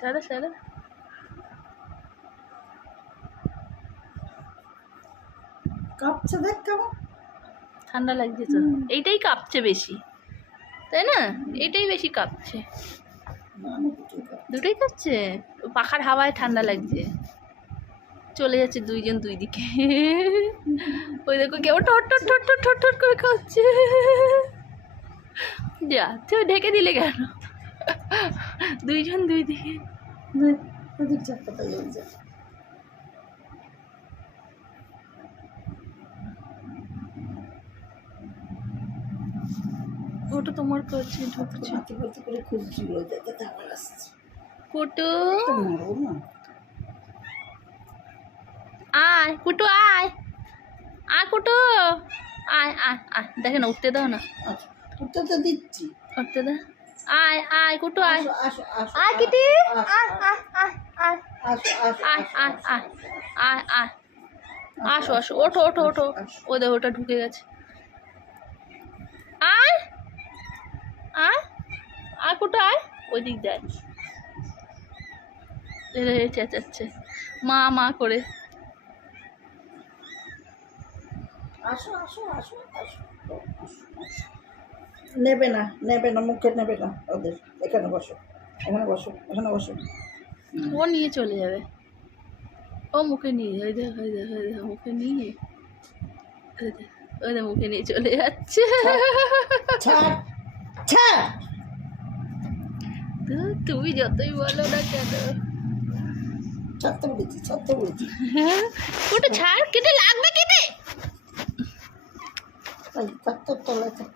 ছাড়ো ছাড়ো। কাঁপছে দেখ কেমন। ঠান্ডা লাগছে তো, এইটাই কাঁপছে বেশি, তাই না? এইটাই বেশি কাঁপছে। দুটোই কাঁপছে, পাখার হাওয়ায় ঠান্ডা লাগছে। চলে যাচ্ছে দুইজন দুই দিকে। ওই দেখো কেউ ঠট ঠট ঠট ঠট ঠট ঠট করে খাচ্ছে। যা তুই ঢেকে দিলে কেন? দুইজন দুই দিকে। ওদিক যা, কোথায় যা। ওটা তোমার কাছে ঢুকছে। হাতে হাতে করে খুঁজছিল, যাতে আবার আসছে। কুটু মারবো না। আয় কুটু আয়, আয় কুটু আয় আয় আয়। দেখে না উঠতে দাও না। আচ্ছা, উঠতে তো দিচ্ছি। উঠতে দা। আয় আয় কুটু আয়। আসো আসো আয় কিটি আয় আয় আয় আয় আসো আসো আয় আয় আয় আয় আয়। আসো আসো, ওঠো ওঠো ওঠো। ওদের ওটা ঢুকে গেছে। আয় আয় আয় কুটু আয়, ওই দিক দেয়। চেঁচাচ্ছে মা মা করে। আসো আসো আসো আসো। নেবে না নেবে না, মুখে নেবে না ওদের। এখানে বসো, এখানে বসো, এখানে বসো। ও নিয়ে চলে যাবে, ও মুখে নিয়ে, ওই দেখ ওই দেখ ওই দেখ মুখে নিয়ে, ওই দেখ মুখে নিয়ে চলে যাচ্ছে। ছাড় ছাড়। তো তুমি যতই বলো না কেন। ছাড়তে বলেছি, ছাড়তে বলেছি। ওটা ছাড়, কেটে লাগবে কেটে। তাই থাক, তোর তলায় থাক।